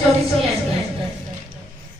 24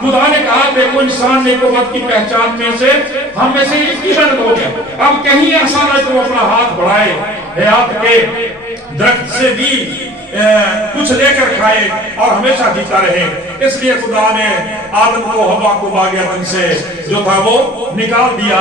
خدا نے کہا دیکھو انسان نیک و بد کی پہچان میں سے ہم میں سے ایک کی بند ہو گیا، اب کہیں ایسا نہ تو اپنا ہاتھ بڑھائے حیات کے درخت سے بھی کچھ لے کر کھائے اور ہمیشہ جیتا رہے۔ اس لیے خدا نے آدم کو ہوا کو باغ عدن سے جو تھا وہ نکال دیا،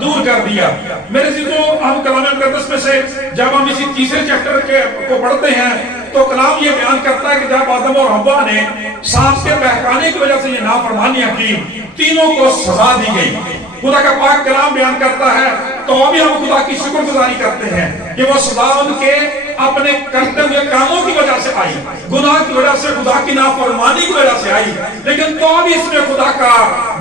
دور کر دیا۔ میرے عزیزو، ہم کلام مقدس میں سے جب ہم اسی تیسرے چیپٹر کو پڑھتے ہیں تو کلام یہ بیان کرتا ہے کہ جب آدم اور حوا نے سانپ کے بہکانے کی وجہ سے یہ نافرمانیاں کی، تینوں کو سزا دی گئی۔ خدا کا پاک کلام بیان کرتا ہے تو ابھی ہم خدا کی شکر گزاری کرتے ہیں کہ وہ سزا ان کے اپنے کرتے ہوئے کاموں کی وجہ سے آئی، گناہ کی وجہ سے، خدا کی نافرمانی کی وجہ سے آئی، لیکن تو ابھی اس میں خدا کا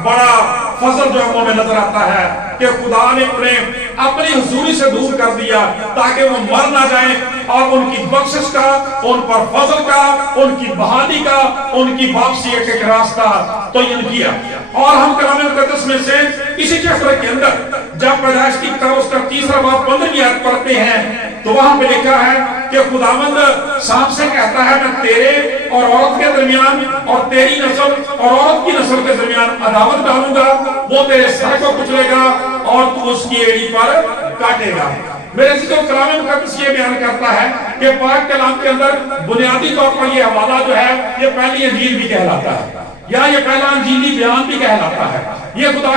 بڑا فضل جو ہموں میں نظر آتا ہے کہ خدا نے انہیں اپنی حضوری سے دور کر دیا تاکہ وہ مر نہ جائیں، اور ان کی بخشش کا، ان پر فضل کا، ان کی بحالی کا، ان کی واپسی ایک راستہ تعین کیا۔ اور ہم کلام مقدس میں سے اسی چیپٹر کے اندر جب پیدائش کی کتاب اس کا تیسرا باب 15ویں آیت پڑھتے ہیں تو وہاں پہ لکھا ہے کہ خداوند سانپ سے کہتا ہے میں تیرے اور عورت کے درمیان اور تیری نسل اور عورت کی نسل کے درمیان عداوت ڈالوں گا، وہ تیرے سر کو کچلے گا اور تو اس کی ایڑی پر کاٹے گا۔ میرے عزیزو، کلام مقدس یہ بیان کرتا ہے کہ پاک کلام کے اندر بنیادی طور پر یہ حوالہ جو ہے یہ پہلی انجیل بھی کہلاتا ہے، یا یہ پہلا انجیلی بیان بھی کہلاتا ہے، یہ خدا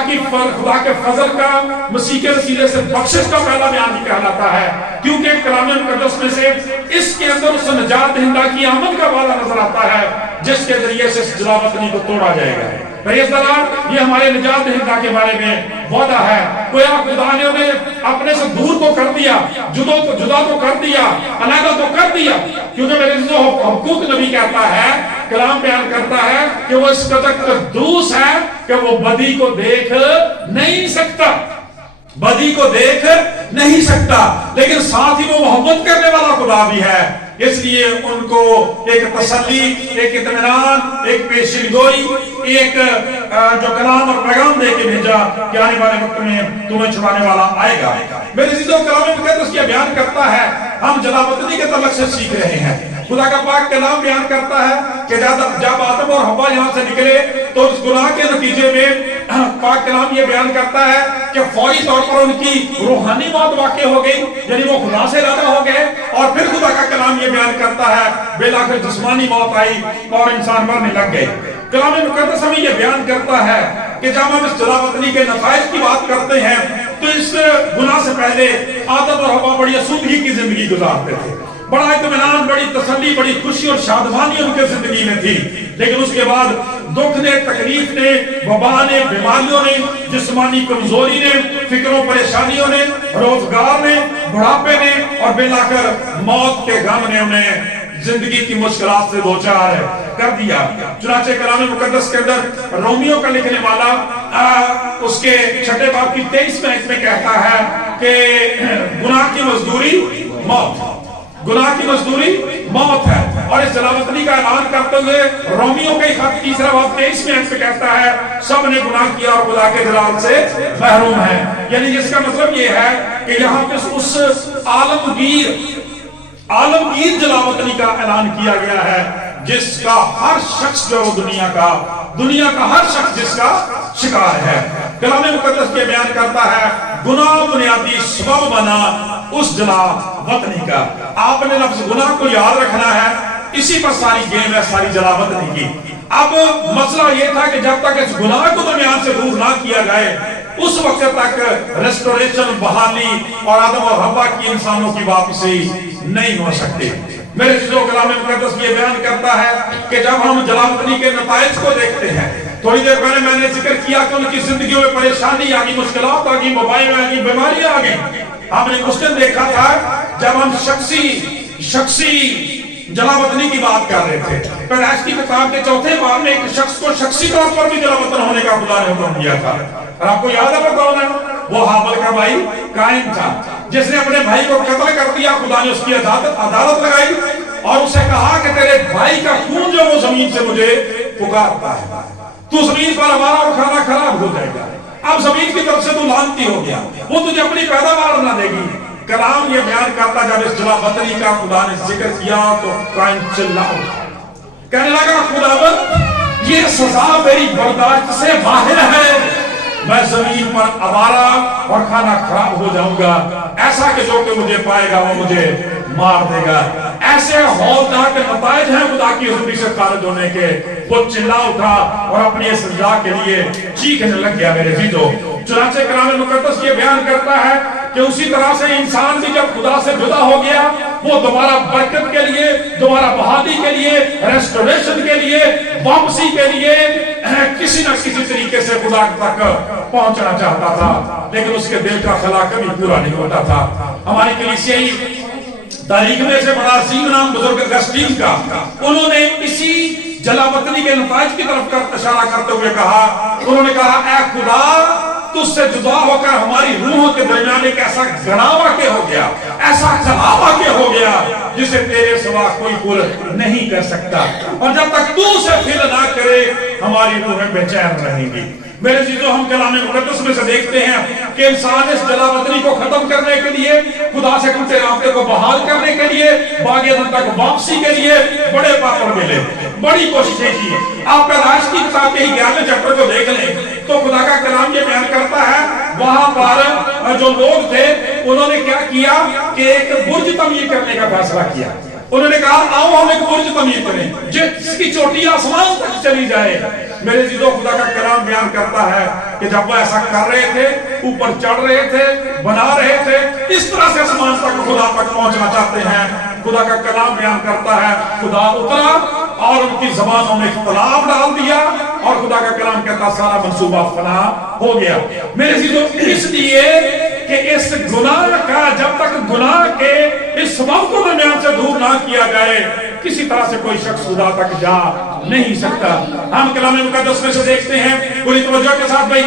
کے فضل کا، مسیح کے وسیلے سے بخشش کا پہلا بیان بھی کہلاتا ہے، کیونکہ کلام مقدس میں سے اس کے اندر اس نجات دہندہ کی آمد کا وعدہ نظر آتا ہے جس کے ذریعے سے اس جلا وطنی کو توڑا جائے گا۔ پریز دی لارڈ، یہ ہمارے نجات دہندہ کے بارے میں وعدہ ہے۔ کوئی خدا نے انہیں اپنے سے دور تو کر دیا، جدا تو کر دیا، علیحدہ تو کر دیا، کیونکہ میرے عزیزو حقوق نبی کہتا ہے، کلام بیان کرتا ہے کہ وہ اس قدر قدوس ہے کہ وہ بدی کو دیکھ نہیں سکتا، بدی کو دیکھ نہیں سکتا، لیکن ساتھ ہی وہ محبت کرنے والا خدا بھی ہے۔ اس لیے ان کو ایک تسلی، ایک اطمینان، ایک پیشین گوئی، ایک جو کلام اور پیغام دے کے بھیجا کہ آنے والے وقت میں تمہیں چھڑانے والا آئے گا۔ میرے عزیزو، کلام مقدس کیا بیان کرتا ہے، ہم جلا وطنی کے تعلق سے سیکھ رہے ہیں۔ خدا کا پاک کلام بیان کرتا ہے کہ جب آدم اور حوا یہاں سے نکلے تو اس گناہ کے نتیجے میں پاک کلام یہ بیان کرتا ہے کہ فوری طور پر ان کی روحانی موت واقع ہو گئی، یعنی وہ خدا سے جدا ہو گئے، اور پھر خدا کا کلام یہ بیان کرتا ہے بالآخر جسمانی موت آئی اور انسان مرنے لگ گئے۔ کلام مقدس ہمیں یہ بیان کرتا ہے کہ جب ہم اس جلا وطنی کے نتائج کی بات کرتے ہیں تو اس گناہ سے پہلے آدم اور حوا بڑی آسودگی کی زندگی گزارتے تھے، بڑا اطمینان، بڑی تسلی، بڑی خوشی اور شادمانی ان کے زندگی میں تھی، لیکن اس کے بعد دکھ نے، تکلیف نے، وبا نے، بیماریوں نے، جسمانی کمزوری نے، فکروں پریشانیوں نے، روزگار نے، بڑھاپے نے اور بالآخر موت کے غم نے انہیں زندگی کی مشکلات سے دوچار کر دیا۔ چنانچہ کلام مقدس کے اندر رومیو کا لکھنے والا اس کے 6 باب کی 23ویں آیت میں کہتا ہے کہ گناہ کی مزدوری موت، گناہ کی مزدوری موت ہے، اور اس جلا وطنی کا اعلان کرتے ہوئے رومیو کا خط 3 باب 23ویں آیت میں کہتا ہے سب نے گناہ کیا اور خدا کے جلال سے محروم ہیں، یعنی جس کا مطلب یہ ہے کہ یہاں پہ اس عالمگیر جلا وطنی کا اعلان کیا گیا ہے جس کا ہر شخص جو دنیا کا ہر شخص جس کا شکار ہے۔ کلام مقدس کے بیان کرتا ہے گناہ بنیادی سبب بنا اس جلا وطنی کا۔ آپ نے لفظ گناہ کو یاد رکھنا ہے، اسی پر ساری گیم ہے ساری جلا وطنی کی۔ اب مسئلہ یہ تھا کہ جب تک اس گناہ کو درمیان سے دور نہ کیا جائے اس وقت تک ریسٹوریشن، بحالی اور آدم اور حوا کی انسانوں کی واپسی نہیں ہو سکتی۔ میرے عزیزو، کلام مقدس یہ بیان کرتا ہے کہ جب ہم جلا وطنی کے نتائج کو دیکھتے ہیں، تھوڑی دیر پہلے میں نے ذکر کیا کہ ان کی زندگیوں میں پریشانی آ گئی، مشکلات آ گئی، وبائیں آ گئی، بیماریاں آ گئی۔ ہم نے اس دن دیکھا تھا جب ہم شخصی جلا وطنی کی بات کر رہے تھے، پیدائش کی کتاب کے 4 باب میں ایک شخص کو شخصی طور پر بھی جلا وطن ہونے کا خدا نے حکم دیا تھا، اور آپ کو یاد ہے وہ کون ہے؟ وہ حابل کا بھائی قائن تھا، جس نے اپنے بھائی کو قتل کر دیا۔ خدا نے اس کی عدالت لگائی اور اسے کہا کہ تیرے بھائی کا خون جو وہ زمین سے مجھے پکارتا ہے، تو زمین پر ہمارا اور کھانا خراب ہو جائے گا، اب زمین کی طرف سے تو لعنتی ہو گیا، وہ تجھے اپنی پیداوار نہ دے گی۔ کلام یہ بیان کرتا جب اس جلا وطنی کا خدا نے ذکر کیا تو قائن چلا اٹھا، کہنے لگا خداوند یہ سزا میری برداشت سے باہر ہے، میں زمین پر آوارہ اور کھانا خراب ہو جاؤں گا، ایسا کہ جو کہ مجھے پائے گا وہ مجھے مار دے گا۔ ایسے ہولناک نتائج ہیں خدا کی حضوری سے خارج ہونے کے۔ وہ چلا اٹھا اور اپنی اس رضا کے لیے چیخنے لگ گیا میرے عزیزو۔ چنانچہ کلام مقدس یہ بیان کرتا ہے کہ اسی طرح سے انسان بھی جب خدا سے جدا ہو گیا، وہ دوبارہ برکت کے لیے، دوبارہ بحالی کے لیے، ریسٹوریشن کے لیے، واپسی کے لیے کسی نہ کسی طریقے سے خدا تک پہنچنا چاہتا تھا، لیکن اس کے دل کا خلا کبھی پورا نہیں ہوتا تھا۔ ہماری کلیسیائی تاریخ میں سے بڑا عظیم نام بزرگ اگسٹین کا، انہوں نے اسی جلا وطنی کے نتائج کی طرف اشارہ کرتے ہوئے کہا، انہوں نے کہا اے خدا تجھ سے جدا ہو کر ہماری روحوں کے درمیان ایک ایسا گڑا واقع ہو گیا، ایسا جلا واقع ہو گیا جسے تیرے سوا کوئی پر نہیں کر سکتا، اور جب تک تو اسے فل نہ کرے ہماری روحیں بے چین رہیں گی۔ میرے عزیزو، ہم کلام مقدس میں سے دیکھتے ہیں کہ انسان اس جلا وطنی کو ختم کرنے کے لیے، خدا سے ٹوٹے رابطے کو بحال کرنے کے لیے، باغ عدن تک واپسی کے لیے بڑے پاپڑ ملے، بڑی کوششیں کی۔ آپ پیدائش کی کتاب کے 11ویں چیپٹر کو دیکھ لیں تو خدا کا کلام یہ بیان کرتا ہے، وہاں پر جو لوگ تھے انہوں نے کیا کیا کہ ایک برج تعمیر کرنے کا فیصلہ کیا۔ انہوں نے کہا آؤ ہم ایک برج تعمیر کریں جس کی چوٹی آسمان تک چلی جائے۔ میرے عزیزو، خدا کا کلام بیان کرتا ہے کہ جب وہ ایسا کر رہے تھے، اوپر چڑھ رہے تھے، بنا رہے تھے، اس طرح سے آسمان تک خدا تک پہنچنا چاہتے ہیں، خدا کا کلام بیان کرتا ہے خدا اترا اور ان کی زبانوں میں اختلاف ڈال دیا، اور خدا کا کلام کہتا سارا منصوبہ فنا ہو گیا۔ میرے عزیزو، اس لیے کہ اس گناہ کا جب تک گناہ کے اس سبب کو درمیان سے دور نہ کیا جائے، کسی طرح سے کوئی شخص خدا تک جا نہیں سکتا۔ ہم کلام مقدس میں سے دیکھتے ہیں پوری توجہ کے ساتھ بھائی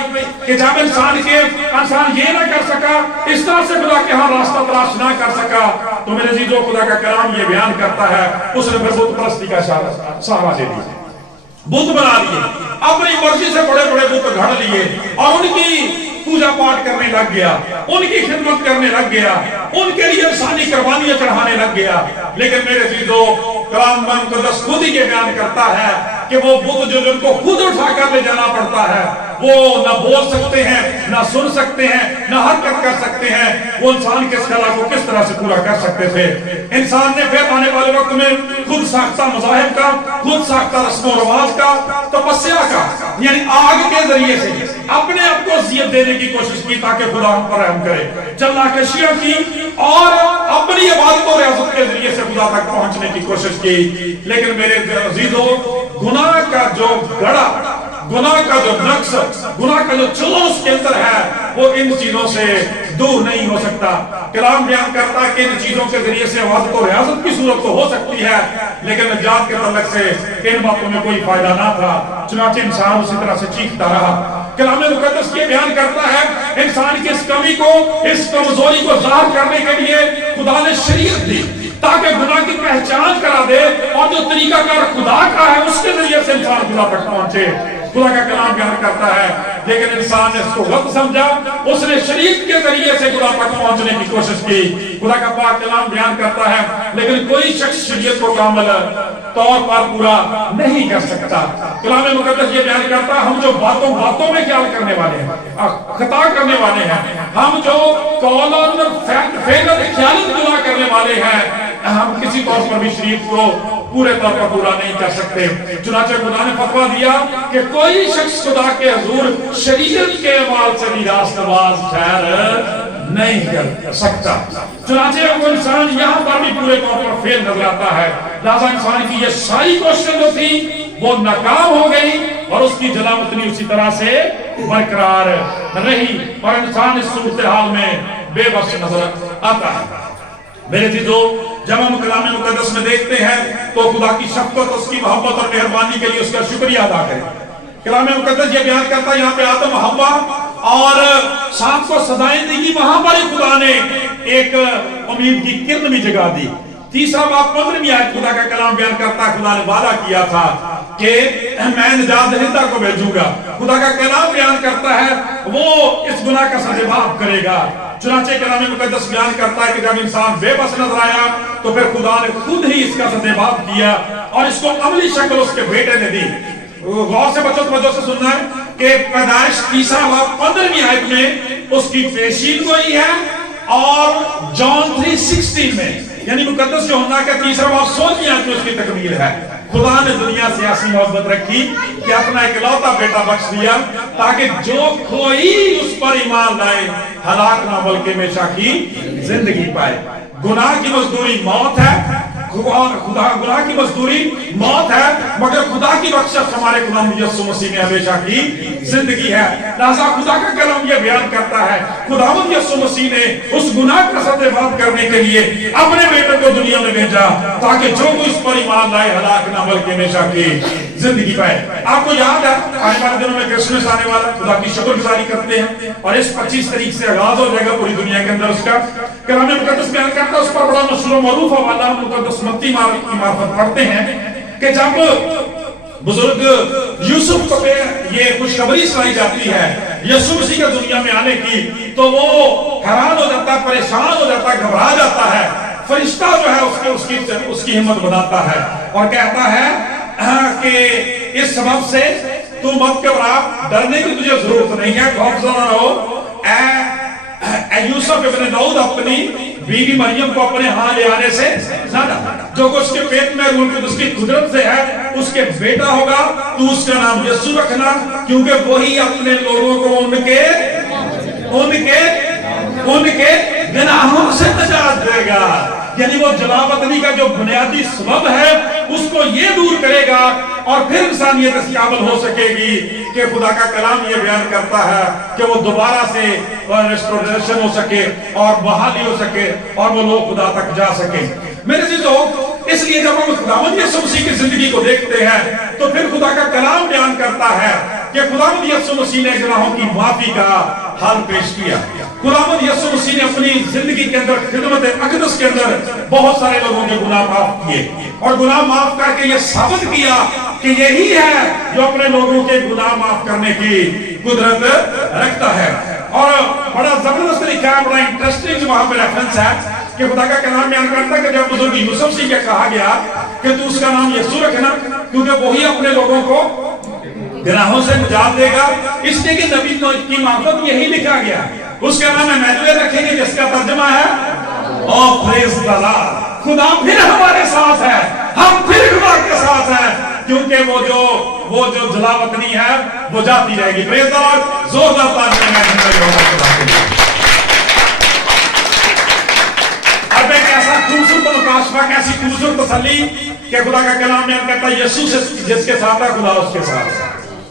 کہ جب انسان یہ نہ کر سکا، اس طرح سے خدا کے ہاں راستہ تلاش نہ کر سکا، تو میرے عزیزو خدا کا کلام یہ بیان کرتا ہے اس نے پھر بت پرستی کا سہارا دے دیا، بت بنا لیے، اپنی مرضی سے بڑے بڑے بت گھڑ لیے اور ان کی پوجا پاٹ کرنے لگ گیا، ان کی خدمت کرنے لگ گیا، ان کے لیے انسانی قربانیاں چڑھانے لگ گیا۔ لیکن میرے عزیزو، کلام مقدس خود ہی یہ بیان کرتا ہے کہ وہ بت جو جن کو خود اٹھا کر لے جانا پڑتا ہے، وہ نہ بول سکتے ہیں، نہ سن سکتے ہیں، نہ حرکت کر سکتے ہیں، وہ انسان کے اس خلا کو کس طرح سے پورا کر سکتے تھے؟ انسان نے پھر آنے والے وقت میں خود ساختہ مذاہب کا، خود ساختہ رسم و رواج کا، تپسیا کا، یعنی آگ کے ذریعے سے اپنے آپ کو اذیت دینے کی کوشش کی تاکہ خدا ہم پر رحم کرے، چلاکشیاں کی اور اپنی عبادت و ریاضت کے ذریعے سے خدا تک پہنچنے کی کوشش کی۔ لیکن میرے عزیزو، گناہ کا جو گڑا، گناہ کا جو نقص، گناہ کا جو چلو اس کے اندر ہے، وہ ان چیزوں سے دور نہیں ہو سکتا۔ کلام بیان کرتا ہے کہ ان چیزوں کے ذریعے سے عبادت و ریاضت کی صورت تو ہو سکتی ہے، لیکن نجات کے تعلق سے ان باتوں میں کوئی فائدہ نہ تھا، چنانچہ انسان اسی طرح سے چیختا رہا۔ کلام مقدس یہ بیان کرتا ہے انسان کی اس کمی کو، اس کمزوری کو ظاہر کرنے کے لیے خدا نے شریعت دی تاکہ گناہ کی پہچان کرا دے، اور جو طریقہ کار خدا کا ہے اس کے ذریعے سے انسان خدا تک پہنچے۔ خدا کا کلام بیان کرتا ہے لیکن انسان نے اس کو غلط سمجھا، اس نے شریعت کے ذریعے سے خدا تک پہنچنے کی کوشش کی۔ خدا کا پاک کلام بیان کرتا ہے لیکن کوئی شخص شریعت کو کامل طور پر پورا نہیں کر سکتا۔ کلام مقدس یہ بیان کرتا ہے ہم جو باتوں میں خیال کرنے والے ہیں، خطا کرنے والے ہیں، ہم جو قول اور فعل خیالت گناہ کرنے والے ہیں، ہم کسی طور پر بھی شریعت کو پورے طور پر پورا نہیں کر سکتے۔ چنانچہ خدا نے فتویٰ دیا کہ کوئی شخص خدا کے حضور شریعت کے اعمال سے بھی راست باز ٹھہر نہیں کر سکتا۔ چنانچہ وہ انسان یہاں پر بھی پورے طور پر فیل نظر آتا ہے، لہذا انسان کی یہ ساری کوششیں جو تھی وہ ناکام ہو گئی اور اس کی جلاوطنی اسی طرح سے برقرار رہی، اور انسان اس صورتحال میں بے بس نظر آتا ہے۔ میرے عزیزو، جب ہم کلام مقدس میں دیکھتے ہیں تو خدا کی شفقت، اس کی محبت اور مہربانی کے لیے اس کا شکریہ ادا کریں۔ کلام مقدس یہ بیان کرتا ہے یہاں پہ آدم حوا اور سات کو سزائیں دی، وہاں پر خدا نے ایک امید کی کرن بھی جگا دی۔ تیسرا باب 15ویں آیت خدا کا کلام بیان کرتا ہے خدا نے وعدہ کیا تھا کہ میں نجات دہندہ کو بھیجوں گا۔ خدا کا کلام بیان کرتا ہے وہ اس گناہ کا سزا کرے گا۔ چنانچہ کلام مقدس بیان کرتا ہے کہ جب انسان بے بس نظر آیا تو پھر خدا نے خود ہی اس کا سزا کیا اور اس کو عملی شکل اس کے بیٹے نے دی۔ غور سے توجہ سے سننا ہے کہ پیدائش 3 باب 15ویں آیت میں اس کی پیشین گوئی ہے، اور جان 3:16 میں یعنی مقدس یوحنا کا 3 باب 16ویں آیت میں اس کی تکمیل ہے۔ خدا نے دنیا سے ایسی محبت رکھی کہ اپنا اکلوتا بیٹا بخش دیا تاکہ جو کوئی اس پر ایمان لائے ہلاک نہ بلکہ ہمیشہ کی زندگی پائے۔ گناہ کی مزدوری موت ہے، گناہ کی مزدوری موت ہے، مگر خدا کی بخشش ہمارے غلام یسوع مسیح میں ہمیشہ کی زندگی ہے۔ لہذا خدا کا کلام یہ بیان کرتا ہے خداوند یسوع مسیح نے اس گناہ کا سزا کرنے کے لیے اپنے بیٹے کو دنیا میں بھیجا تاکہ جو کوئی اس پر ایمان لائے ہلاک نہ بلکہ ہمیشہ کی زندگی پائے۔ آپ کو یاد ہے آنے والے دنوں میں کرسمس آنے والا، خدا کی شکر گزاری کرتے ہیں، اور اس 25 تاریخ سے آغاز ہو جائے گا پوری دنیا کے اندر اس کا۔ کلام مقدس بیان کرتا ہے، اس پر بڑا مشہور و معروف حوالہ مقدس متی کی معرفت پڑھتے ہیں کہ جب بزرگ یوسف کو یہ خوشخبری سنائی جاتی ہے یسوع مسیح کے دنیا میں آنے کی، تو وہ حیران ہو جاتا ہے، پریشان ہو جاتا ہے، گھبرا جاتا ہے۔ فرشتہ جو ہے اس کی ہمت بناتا ہے اور کہتا ہے کہ اس سبب سے تو مت گھبرا، ڈرنے کی تجھے ضرورت نہیں ہے، خوفزدہ نہ رہو۔ اے یوسف ابن داؤد، اپنی بیوی مریم کو اپنے ہاں لے آنے سے نہ ڈر، جو کچھ کے پیٹ میں روح القدس کی قدرت سے ہے اس کے بیٹا ہوگا، تو اس کا نام یسوع رکھنا، کیونکہ وہی اپنے لوگوں کو ان کے گناہوں سے نجات دے گا۔ یعنی وہ جلا وطنی کا جو بنیادی سبب ہے اس کو یہ دور کرے گا، اور پھر انسانیت اس قابل ہو سکے گی کہ خدا کا کلام یہ بیان کرتا ہے کہ وہ دوبارہ سے ریسٹوریشن ہو سکے اور بحالی ہو سکے اور وہ لوگ خدا تک جا سکے۔ میرے عزیزو، اس لیے جب ہم خداوند یسوع مسیح کی زندگی کو دیکھتے ہیں تو پھر خدا کا کلام بیان کرتا ہے کہ خداوند یسوع مسیح نے گناہوں کی معافی کا حل پیش کیا۔ خداوند یسوع مسیح نے اپنی زندگی کے اندر خدمت اقدس کے اندر بہت سارے لوگوں کے گناہ معاف کیے، اور گناہ معاف کر کے یہ ثابت کیا کہ یہی ہے جو اپنے لوگوں کے گناہ معاف کرنے کی قدرت رکھتا ہے۔ اور بڑا زبردست لکھا ہے، بڑا انٹرسٹنگ وہاں پہ ریفرنس ہے کہ خدا کا کلام بیان کرتا ہے کہ جب بزرگ یوسف سے یہ کہا گیا کہ تو اس کا نام یسوع رکھنا کیونکہ وہی اپنے لوگوں کو گناہوں سے نجات دے گا، اس لیے کہ نبی کی معرفت یہی لکھا گیا۔ اس کا نام ایمانویل رکھیں گے جس کا ترجمہ ہے او پریز دی لارڈ، خدا پھر ہمارے ساتھ ہے، ہم پھر خدا کے ساتھ ہیں، کیونکہ وہ جو جلا وطنی ہے وہ جاتی رہے گی۔ پریز دی لارڈ، زوردار تالیاں میں اب ایک ایسا خوبصورت مکاشفہ، ایسی خوبصورت تسلی کہ خدا کا کلام بیان کرتا ہے یسوع سے جس کے ساتھ ہے خدا اس کے ساتھ ہے۔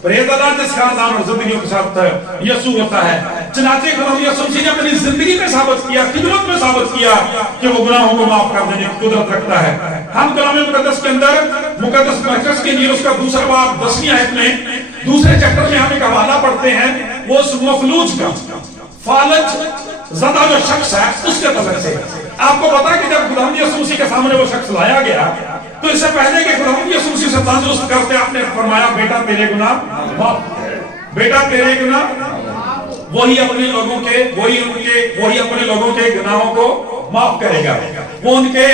پریز اللہ، جس خاندان اور زندگیوں کے ساتھ یسوع ہوتا ہے۔ چنانچہ خدا یسوع مسیح نے اپنی زندگی میں ثابت کیا، خدمت میں ثابت کیا کہ وہ گناہوں کو معاف کر دینے کی قدرت رکھتا ہے۔ ہم کلام مقدس کے اندر مقدس مرکز کے لیے اس کا 2 باب 10ویں آیت میں دوسرے چیپٹر میں ہم ایک حوالہ پڑھتے ہیں، وہ اس مفلوج کا، فالج زدہ جو شخص ہے اس کے تعلق سے۔ آپ کو پتا کہ جب خداوند یسوع مسیح کے سامنے وہ شخص لایا گیا تو اس سے پہلے کہ خداوند یسوع مسیح سے تندرست کرتے آپ نے فرمایا بیٹا تیرے گناہ معاف، بیٹا تیرے گناہ، وہی اپنے لوگوں کے وہی اپنے لوگوں کے گناہوں کو معاف کرے گا، وہ ان کے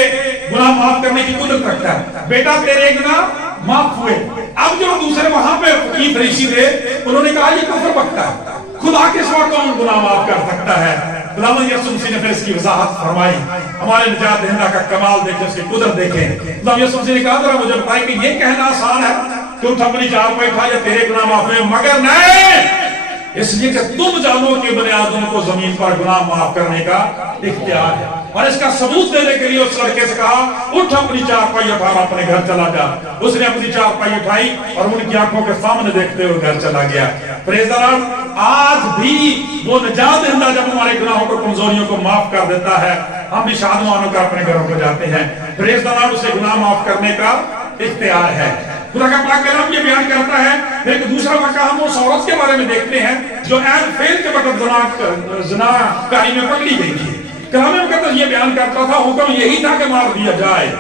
گناہ معاف کرنے کی قدرت رکھتا ہے۔ بیٹا تیرے گناہ معاف ہوئے۔ اب جو دوسرے وہاں پہ فقیر فریسی تھے انہوں نے کہا یہ کفر بکتا ہے، خدا کے سوا کون گناہ معاف کر سکتا ہے؟ خداوند یسوع مسیح نے پھر اس کی وضاحت فرمائی، ہمارے نجات دہندہ کا کمال دیکھیں، اس کی قدرت دیکھیں۔ خداوند یسوع مسیح نے کہا ذرا مجھے بتائیں کہ یہ کہنا آسان ہے کہ اٹھ اپنی چارپائی کھا یا تیرے گناہ معاف ہوئے، مگر نہیں، اس لیے کہ تم جانو کہ بنی آدم کو زمین پر گناہ معاف کرنے کا اختیار ہے۔ اور اس کا ثبوت دینے کے لیے اس لڑکے سے کہا اٹھ اپنی چارپائی اٹھا اپنے گھر چلا جا۔ اس نے اپنی چارپائی اٹھائی اور ان کی آنکھوں کے سامنے دیکھتے ہوئے گھر چلا گیا۔ پریز دی لارڈ، آج بھی وہ نجات دہندہ جب ہمارے گناہوں کو کمزوریوں کو معاف کر دیتا ہے ہم بھی شادمانوں کا اپنے گھروں کو جاتے ہیں۔ پریز دی لارڈ، اسے گناہ معاف کرنے کا اختیار ہے۔ خدا کا پاک کلام یہ بیان کرتا ہے۔ ایک دوسرا واقعہ ہم اس عورت کے بارے میں دیکھتے ہیں جو عین فیل کے وقت زناکاری میں پکڑی گئی تھی۔ کلام مقدس یہ بیان کرتا تھا حکم یہی تھا کہ مار دیا جائے،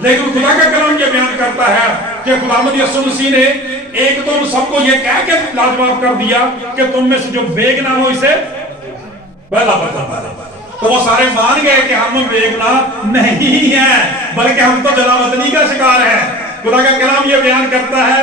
لیکن خدا کا کلام یہ بیان کرتا ہے کہ خداوند یسوع مسیح نے ایک تو سب کو یہ کہہ کے لاجواب کر دیا کہ تم میں سے جو بے گناہ ہو اسے پہلا پتھر مارے۔ تو وہ سارے مان گئے کہ ہم بے گناہ نہیں ہیں بلکہ ہم تو جلا وطنی کا شکار ہیں۔ خدا کا کلام یہ بیان کرتا ہے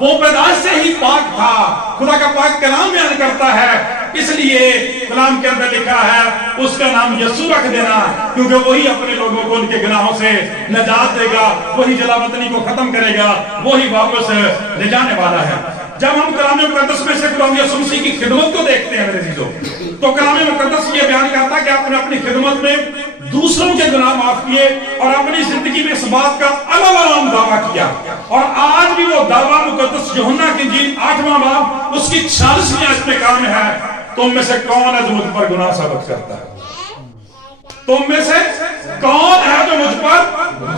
وہ پیدائش سے ہی پاک تھا. خدا کا پاک کلام بیان کرتا ہے اس لیے کلام کے اندر لکھا ہے اس کا نام یسوع رکھ دینا, کیونکہ وہی اپنے لوگوں کو ان کے گناہوں سے نجات دے گا, وہی جلا وطنی کو ختم کرے گا, وہی واپس لے جانے والا ہے. جب ہم کلام مقدس میں سے خدا یسوع مسیح کی خدمت کو دیکھتے ہیں میرے عزیزو, تو کلام مقدس یہ بیان کرتا ہے کہ آپ نے اپنی خدمت میں دوسروں کے گناہ معاف کیے اور اپنی زندگی میں اس بات کا علم دعویٰ کیا. اور آج بھی وہ دعویٰ مقدس یوحنا کی انجیل 8واں باب اس کی 46ویں آیت میں کام ہے, تم میں سے کون ہے جو مجھ پر گناہ ثابت کرتا ہے؟ تم میں سے کون ہے جو مجھ پر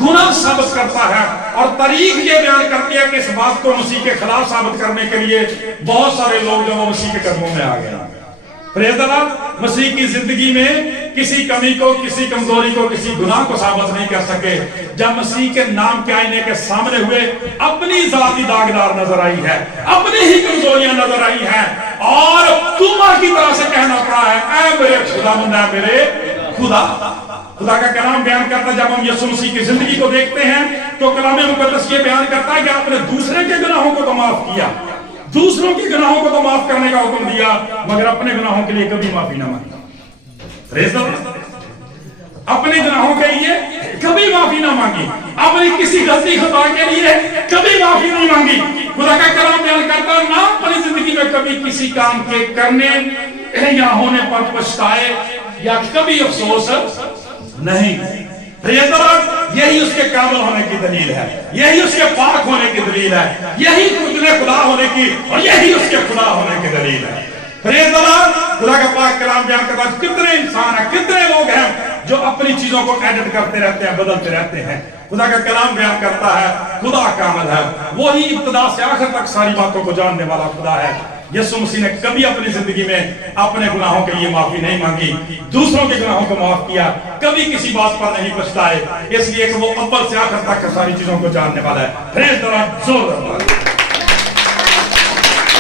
گناہ ثابت کرتا ہے؟ اور تاریخ یہ بیان کرتی ہے کہ اس بات کو مسیح کے خلاف ثابت کرنے کے لیے بہت سارے لوگ جو وہ مسیح کے قدموں میں آ گئے. پریز اللہ, مسیح کی زندگی میں کسی کمی کو, کسی کمزوری کو, کسی گناہ کو ثابت نہیں کر سکے. جب مسیح کے نام کے آئینے کے سامنے ہوئے, اپنی ذاتی داغدار نظر آئی ہے, اپنی ہی کمزوریاں نظر آئی ہیں, اور توما کی طرح سے کہنا پڑا ہے اے میرے خداوند, اے میرے خدا. خدا کا کلام بیان کرتا ہے جب ہم یسوع مسیح کی زندگی کو دیکھتے ہیں تو کلام مقدس یہ بیان کرتا ہے کہ آپ نے دوسرے کے گناہوں کو تو معاف کیا, دوسروں کے گناہوں کو تو معاف کرنے کا حکم دیا, مگر اپنے گناہوں کے لیے کبھی معافی نہ مانگی. اپنے گناہوں کے لیے کبھی معافی نہ مانگی, اپنی کسی غلطی خطا کے لیے کبھی معافی نہیں مانگی. خدا کا کلام بیان کرتا ہے نہ اپنی زندگی میں کبھی کسی کام کے کرنے یا ہونے پر پچھتائے یا کبھی افسوس نہیں. یہی اس کے کامل ہونے کی دلیل ہے, یہی اس کے پاک ہونے کی دلیل ہے, یہی خدا ہونے کی اور یہی اس کے خدا ہونے کی دلیل ہے. پریز اللہ, خدا کا پاک کلام بیان کرتا ہے کتنے انسان ہیں, کتنے لوگ ہیں جو اپنی چیزوں کو ایڈٹ کرتے رہتے ہیں, بدلتے رہتے ہیں. خدا کا کلام بیان کرتا ہے خدا کامل ہے, وہی ابتدا سے آخر تک ساری باتوں کو جاننے والا خدا ہے. یسوع مسیح نے کبھی اپنی زندگی میں اپنے گناہوں کے لیے معافی نہیں مانگی, دوسروں کے گناہوں کو معاف کیا, کبھی کسی بات پر نہیں پچھتائے, اس لیے کہ وہ اول سے آخر تک ساری چیزوں کو جاننے والا ہے. پریز اللہ, زور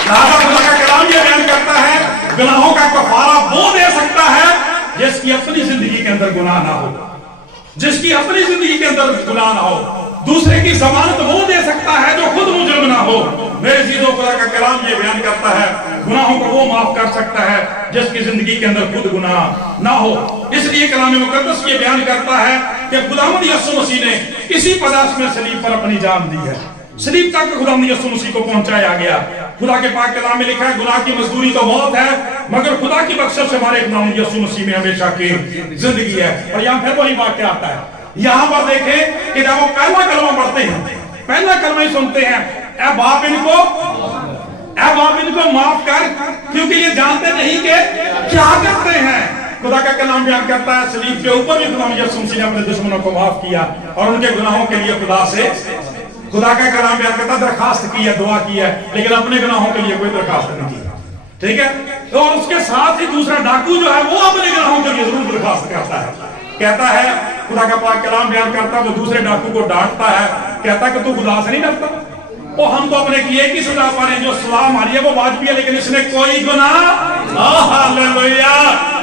لہذا خدا کا کلام یہ بیان کرتا ہے گناہوں کا کفارہ وہ دے سکتا ہے جس کی اپنی زندگی کے اندر گناہ نہ ہو, جس کی اپنی زندگی کے اندر گناہ نہ ہو. دوسرے کی ضمانت وہ دے سکتا ہے جو خود مجرم نہ ہو. میرے عزیزو, خدا کا کلام یہ بیان کرتا ہے گناہوں کو وہ معاف کر سکتا ہے جس کی زندگی کے اندر خود گناہ نہ ہو. اس لیے کلام مقدس یہ بیان کرتا ہے کہ خداوند یسوع مسیح نے اسی پیدائش میں صلیب پر اپنی جان دی ہے, صلیب تک خداوند یسوع مسیح کو پہنچایا گیا. خدا کے پاک کلام میں لکھا ہے گناہ کی مزدوری تو بہت ہے, مگر خدا کی بخشش ہمارے خداوند یسوع مسیح میں ہمیشہ کی زندگی ہے. اور یہاں پھر وہی واقعہ آتا ہے, یہاں پر دیکھیں کہ جب وہ پہلا کلمہ پڑھتے ہیں, پہلا کلمہ ہی سنتے ہیں اے باپ ان کو معاف کر, کیونکہ یہ جانتے نہیں کہ کیا کرتے ہیں. خدا کا کلام بیان کرتا ہے صلیب کے اوپر بھی خدا یسوع مسیح نے اپنے دشمنوں کو معاف کیا اور ان کے گناہوں کے لیے خدا کا کلام بیان کرتا ہے درخواست کی ہے, دعا کی ہے, لیکن اپنے گناہوں کے لیے کوئی درخواست نہیں کی. ٹھیک ہے, اور اس کے ساتھ ہی دوسرا ڈاکو جو ہے وہ اپنے گناہوں کے لیے ضرور درخواست کرتا ہے. کہتا ہے خدا کا پاک کلام بیان کرتا ہے وہ دوسرے ڈاکو کو ڈانٹتا ہے, کہتا ہے کہ تو خدا سے نہیں ڈرتا, وہ ہم تو اپنے کی ایک ہی سزا پانے جو سزا ہماری ہے وہ واجبی ہے, لیکن اس نے کوئی گناہ ہاللویا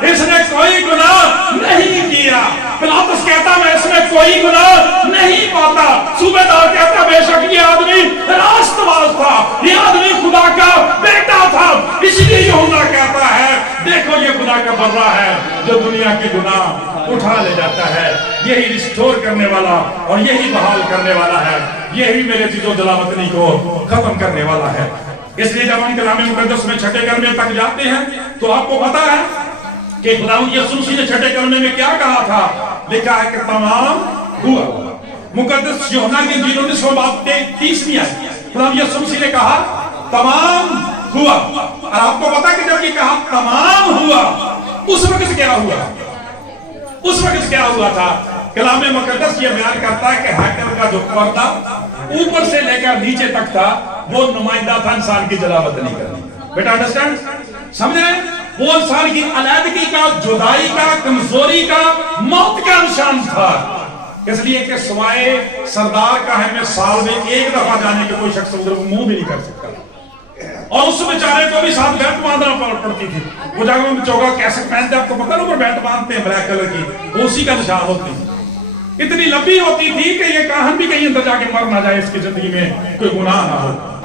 اس نے کوئی گناہ نہیں کیا. پلاطس کہتا میں اس میں کوئی گناہ نہیں پاتا. صوبیدار کہتا بے شک یہ آدمی راست باز تھا, یہ آدمی خدا کا بیٹا تھا. اس لیے یوحنا کہتا ہے دیکھو یہ خدا کا بندہ ہے جو دنیا کے گناہ اٹھا لے جاتا ہے, یہی ریسٹور کرنے والا اور یہی بحال کرنے والا ہے, یہی میرے چیزوں جلاوطنی کو ختم کرنے والا ہے. اس لیے جب ہم کلام مقدس میں چھٹے کلمے تک جاتے ہیں تو آپ کو پتا ہے کہ خداوند یسوع مسیح نے چھٹے کلمے میں کیا کہا تھا. لکھا ہے کہ تمام ہوا. مقدس یوحنا کی انجیل 19واں باب کے 30ویں آیت خداوند یسوع مسیح نے کہا تمام ہوا. اور آپ کو پتا کہ جب یہ کہا تمام ہوا اس وقت کیا ہوا, اس وقت کیا ہوا تھا. کلام مقدس یہ بیان کرتا ہے کہ ہیکل کا جو پردہ اوپر سے لے کر نیچے تک تھا وہ نمائندہ تھا انسان کی جلاوطنی کرنے. بیٹا انڈرسٹینڈ, سمجھ رہے ہیں, وہ انسان کی علیحدگی کا, جدائی کا, کمزوری کا, موت کا نشان تھا. اس لیے کہ سوائے سردار کا ہے میں سال میں ایک دفعہ جانے کے کوئی شخص ادھر منہ بھی نہیں کر سکتا, اور اس بیچارے کو بھی ساتھ بیلٹ باندھنا پڑتی تھی. وہ جا کے چوکا کیسے پہنتے, آپ کو پتا نا اوپر بیلٹ باندھتے ہیں بلیک کلر کی, وہ اسی کا نشان ہوتی ہے. اتنی لمبی ہوتی تھی کہ یہ کاہن بھی کہیں اندر جا کے مر نہ جائے, اس کی زندگی میں کوئی گناہ نہ ہو.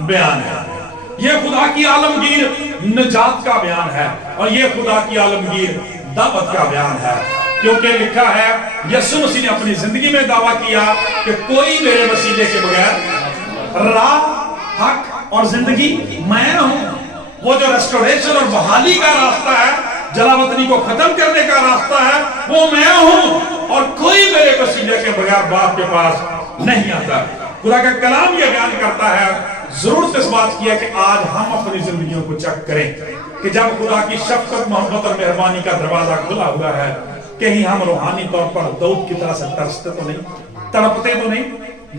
بیان ہے, یہ خدا کی عالمگیر نجات کا بیان ہے, اور یہ خدا کی عالمگیر دعوت کا بیان ہے. کیونکہ لکھا ہے یسوع مسیح نے اپنی زندگی میں دعویٰ کیا کہ کوئی میرے وسیلے کے بغیر راہ, حق اور زندگی میں ہوں. وہ جو ریسٹوریشن اور بحالی کا راستہ ہے, جلا وطنی کو ختم کرنے کا راستہ ہے, وہ میں ہوں, اور کوئی میرے وسیلے کے بغیر باپ کے پاس نہیں آتا. خدا کا کلام یہ بیان کرتا ہے, ضرورت اس بات کی ہے کہ آج ہم اپنی زندگیوں کو چیک کریں کہ جب خدا کی شفقت, محبت اور مہربانی کا دروازہ کھلا ہوا ہے, کہیں ہم روحانی طور پر داؤد کی طرح سے ترستے تو نہیں, تڑپتے تو نہیں,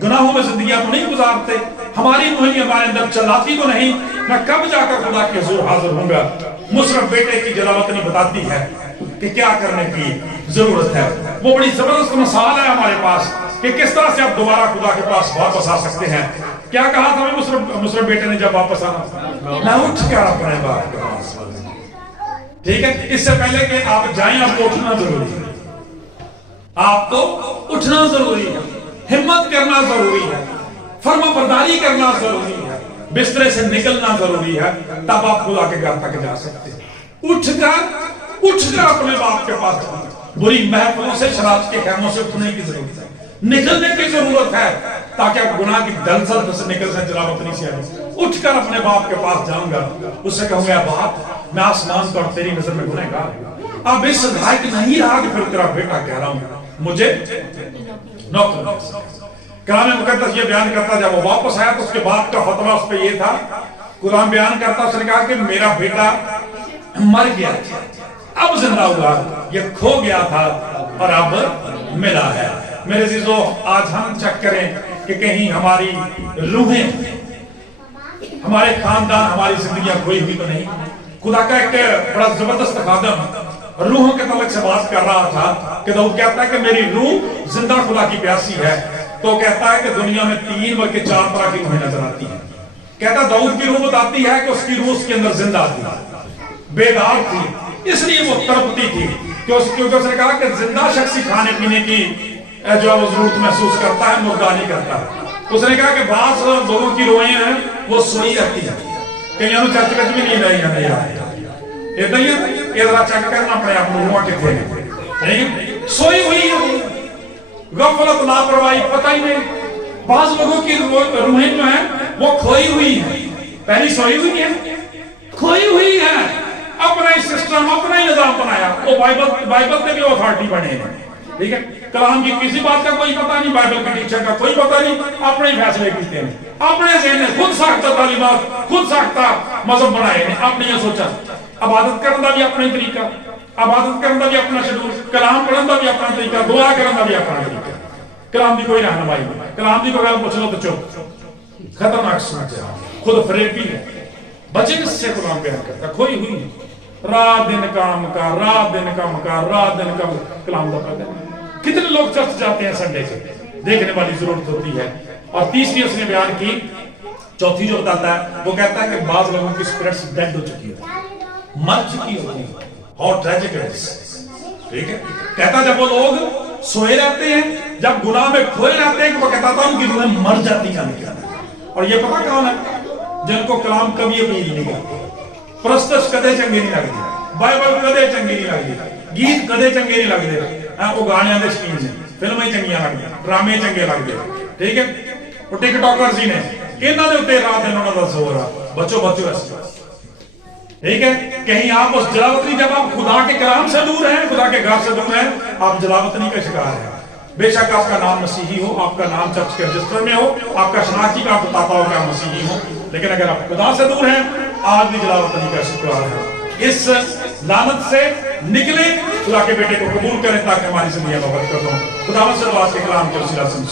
گناہوں میں زندگیاں تو نہیں گزارتے, ہماری روحانی ہمارے اندر چلاتی تو نہیں. میں کب جا کر خدا کے حضور حاضر ہوں گا؟ مصرف بیٹے کی جلاوطنی بتاتی ہے کہ کیا کرنے کی ضرورت ہے. وہ بڑی زبردست مثال ہے ہمارے پاس کہ کس طرح سے آپ دوبارہ خدا کے پاس واپس آ سکتے ہیں. کیا کہا تھا مصرف بیٹے نے جب واپس آنا؟ میں اٹھ کر اپنے باپ کے پاس. ٹھیک ہے, اس سے پہلے کہ آپ جائیں آپ کو اٹھنا ضروری ہے, آپ کو اٹھنا ضروری ہے, ہمت کرنا ضروری ہے, فرما برداری کرنا ضروری ہے, بسترے سے نکلنا ضروری ہے, تب آپ خدا کے گھر تک جا سکتے ہیں. اٹھ کر اپنے باپ کے پاس جانا. بری محفلوں سے, شراب کے خیموں سے اٹھنے کی ضرورت ہے, نکلنے کی ضرورت ہے, تاکہ آپ گناہ کی دلدل سے نکل سکیں, جلا وطنی سے اٹھ کر اپنے باپ کے پاس جاؤں گا. اس سے کہوں گا باپ میں آسمان پر تیری نظر میں گنہگار ہوں, اب اس لائق نہیں رہا کہ پھر تیرا بیٹا کہہ رہا ہوں مجھے نوکر. کلام مقدس یہ بیان کرتا جب وہ واپس آیا تو اس کے بعد کا فتویٰ اس پہ یہ تھا, قرآن بیان کرتا اس نے کہا کہ میرا بیٹا مر گیا تھا, اب زندہ ہوا, یہ کھو گیا تھا اور اب ملا ہے. میرے عزیزو, آج ہم چیک کریں کہ کہیں ہماری روحیں, ہمارے خاندان, ہماری زندگیاں کھوئی ہوئی تو نہیں. خدا کا ایک بڑا زبردست خادم روحوں کے تعلق سے بات کر رہا تھا کہ داؤد کہتا ہے کہ میری روح زندہ خدا کی پیاسی ہے. تو کہتا ہے کہ دنیا میں 3 بلکہ 4 طرح کی روحیں نظر آتی ہیں. کہتا ہے داؤد کی روح بتاتی ہے کہ اس کی روح اس کے اندر زندہ تھی, بیدار تھی, اس لیے وہ تڑپتی تھی, کیونکہ اس نے کہا کہ زندہ شخص کھانے پینے کی جو وہ ضرورت محسوس کرتا ہے, مردہ نہیں کرتا. اس نے کہا کہ بعض لوگوں کی روحیں ہیں وہ سوئی رہتی ہیں, کہیں انہوں چرچ بھی نہیں رہی ہیں, نہیں آئی ادھا ہی یہ ذرا چیک کرنا پڑے آپ روحوں کے تھے, سوئی ہوئی ہے, غفلت لاپرواہی پتہ ہی نہیں. بعض لوگوں کی روحیں جو ہیں وہ کھوئی ہوئی ہیں, پہلی سوئی ہوئی ہیں, کھوئی ہوئی ہیں, اپنا ہی سسٹم, اپنا ہی نظام بنایا. وہ بائبل کے بھی اتھارٹی بنے ہیں, ٹھیک ہے, کلام کی کسی بات کا کوئی پتہ نہیں, بائبل کے ٹیچر کا کوئی پتہ نہیں, اپنے ہی فیصلے کیتے ہیں, اپنے ذہن خود ساختہ تعلیمات, خود ساختہ مذہب بنائے ہیں, آپ نے یہ سوچا. عبادت کرنا بھی اپنا ہی طریقہ, عبادت کرنا بھی اپنا شیڈول, کلام پڑھنا بھی اپنا طریقہ, دعا کرنا بھی اپنا طریقہ. کلام دی کوئی رہنمائی نہیں, کلام دی کو اگر پوچھ لو تو چپ, خطرناک سمجھے, خود فریب بھی ہے. بچے کس سے کلام بیان کرتا, کھوئی ہوئی ہے, رات دن کام کا, رات دن کام کا, رات دن کام, کلام دا پڑھتے ہیں. کتنے لوگ چرچ جاتے ہیں سنڈے سے, دیکھنے والی ضرورت ہوتی ہے. اور تیسری اس نے بیان کی, چوتھی جو بتاتا ہے وہ کہتا ہے کہ بعض لوگوں کی سپرٹس ڈیڈ ہو چکی ہے, مر چکی ہوتی ہے. ہاؤ ٹریجک اٹ از, ٹھیک ہے. کہتا جب وہ لوگ سوئے رہتے ہیں, جب گناہ میں کھوئے رہتے ہیں, وہ کہتا تھا ان کی روحیں مر جاتی ہیں. اور یہ پتہ کون ہے جن کو کلام کبھی اپیل نہیں کرتا, پرستش کدے چنگی نہیں لگتی, بائبل کدے چنگی نہیں لگتی, گیت کدے چنگے نہیں لگتے, وہ گانیاں دے شکین نے, فلمیں چنگیاں لگتی, ڈرامے چنگے لگتے, ٹھیک ہے. وہ ٹک ٹاکرز ہی نے, انہاں دے اوتے رات دن انہاں دا زور ہے. بچو ایسے, ٹھیک ہے. کہیں آپ اس جلاوطنی, جب آپ خدا کے کلام سے دور ہیں, خدا کے گھر سے دور ہیں, آپ جلاوطنی کا شکار ہیں. بے شک آپ کا نام مسیحی ہو, آپ کا نام چرچ کے رجسٹر میں ہو, آپ کا شناختی کارڈ بتاتا ہو کہ آپ مسیحی ہو, لیکن اگر آپ خدا سے دور ہیں, آج بھی جلاوطنی کا شکار ہے. اس لعنت سے نکلیں, خدا کے بیٹے کو قبول کریں تاکہ ہماری زندگیاں برکت ہوں. خداوند سے بات کے کلام کے وسیلہ سے